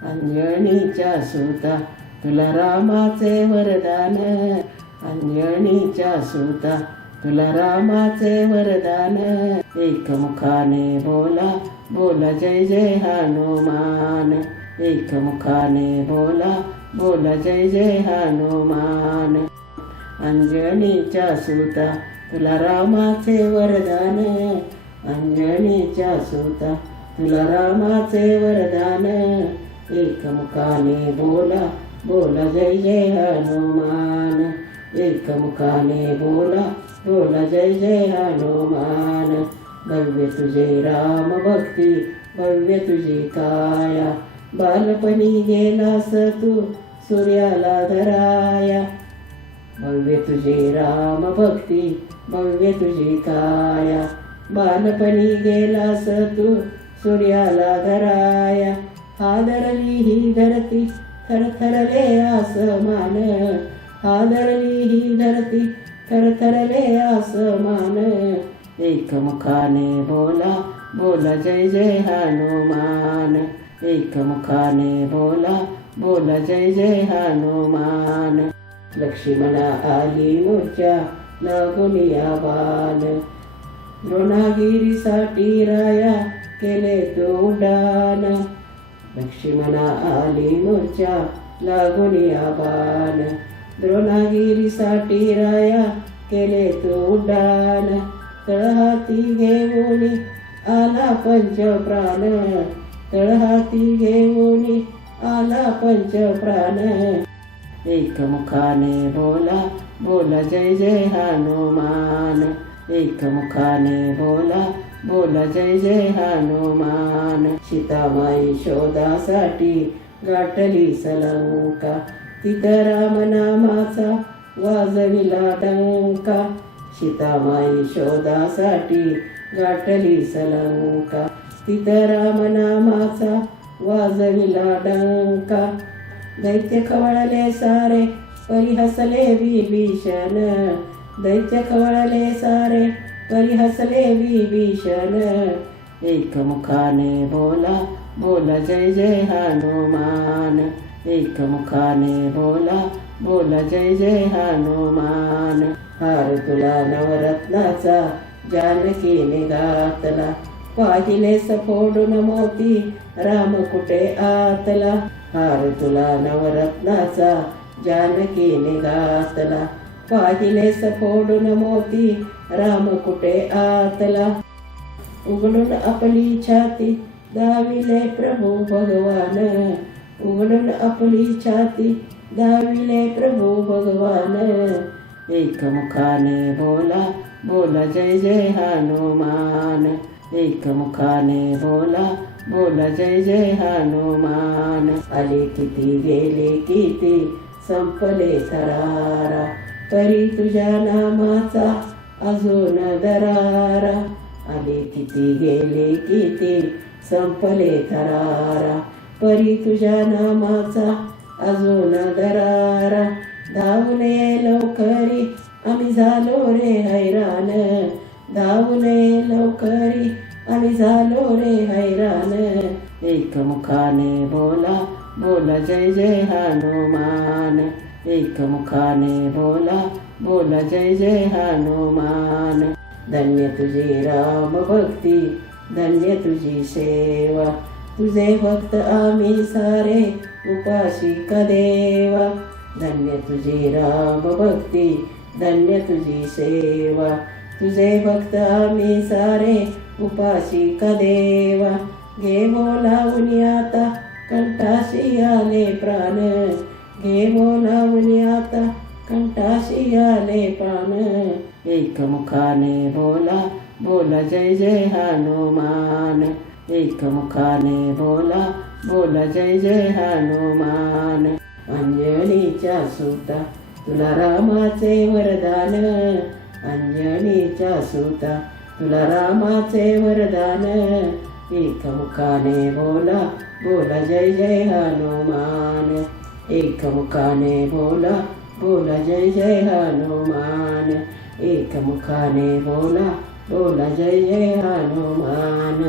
अंजनीच्या सुता तुला रामाचे वरदान, अंजनीच्या सुता तुला रामाचे वरदान. एकमुखाने बोला बोला जय जय हनुमान, एकमुखाने बोला बोला जय जय हनुमान. अंजनीच्या सुता तुला रामाचे वरदान, अंजनीच्या सुता तुला रामाचे वरदान. एकमुखाने बोला बोला जय जय हनुमान, एकमुखाने बोला बोला जय जय हनुमान. भव्य तुझे राम भक्ती भव्य तुझी काया, बालपणी गेलास तू सूर्याला धराया. भव्य तुझे राम भक्ती भव्य तुझी काया, बालपणी गेलास तू सूर्याला धराया. हादरली ही धरती थरथरले आसमान, हादरली ही धरती थरथरले आसमान. एकमुखाने बोला बोला जय जय हनुमान, एकमुखाने बोला बोला जय जय हनुमान. लक्ष्मणा आली मोर्चा लागून या बाण, द्रोणागिरीसाठी राया केले तो उड्डाण. लक्ष्मणा आली मोर्चा लागून या बाण, द्रोणागिरीसाठी राया केले तो उड्डाण. तळहाती घेऊन आला पंचप्राण, तळहाती घेऊन आला पंचप्राण. एकमुखाने बोला बोला जय जय हनुमान, एकमुखाने बोला बोला जय जय हनुमान. सीतामाई शोधासाठी गाठली सलंका, तिथं रामनामाचा वाजविला डंका. सीतामाई शोधासाठी गाठली सलंका, तिथं रामनामाचा वाजविला डंका. दैत्य खवळले सारे परिहसले विभीषण, दैत्य खवळले सारे परिहसले विभीषण. एकमुखाने बोला बोला जय जय हनुमान, एकमुखाने बोला बोला जय जय हनुमान. हार तुला नवरत्नाचा जानकीने घातला, पाहिले सफोडून मोती राम कुठे आतला. हार तुला नवरत्नाचा जानकीने घातला, पाहिले सफोडून मोती राम कुठे आतला. उघडून आपली छाती दाविले प्रभू भगवान, उघडून आपली छाती दाविले प्रभू भगवान. एकमुखाने बोला बोला जय जय हनुमान, एकमुखाने बोला बोला जय जय हनुमान. आले किती गेले किती संपले थरारा, तरी तुझ्या नामाचा अजून दरारा. आले किती गेले किती संपले थरारा, परी तुझ्या नामाचा अजून दरारा. धावून ये लवकरी आम्ही झालो रे हैराण, धावून ये लवकरी आम्ही झालो रे हैराण. एकमुखाने बोला बोला जय जय हनुमान, एकमुखाने बोला बोला जय जय हनुमान. धन्य तुझी राम भक्ती धन्य तुझी सेवा, तुझे भक्त आम्ही सारे उपाशी का देवा. धन्य तुझी राम भक्ती धन्य तुझी सेवा, तुझे भक्त आम्ही सारे उपाशी का देवा. घे बोलावून आता कंठाशी आले प्राण, घे बोलावून आता कंठाशी आले प्राण. एकमुखाने बोला बोला जय जय हनुमान, एकमुखाने बोला बोला जय जय हनुमान. अंजनीच्या सुता तुला रामाचे वरदान, अंजनीच्या सुता तुला रामाचे वरदान. एकमुखाने बोला बोला जय जय हनुमान, एकमुखाने बोला बोला जय जय हनुमान. एकमुखाने बोला बोला जय जय हनुमान.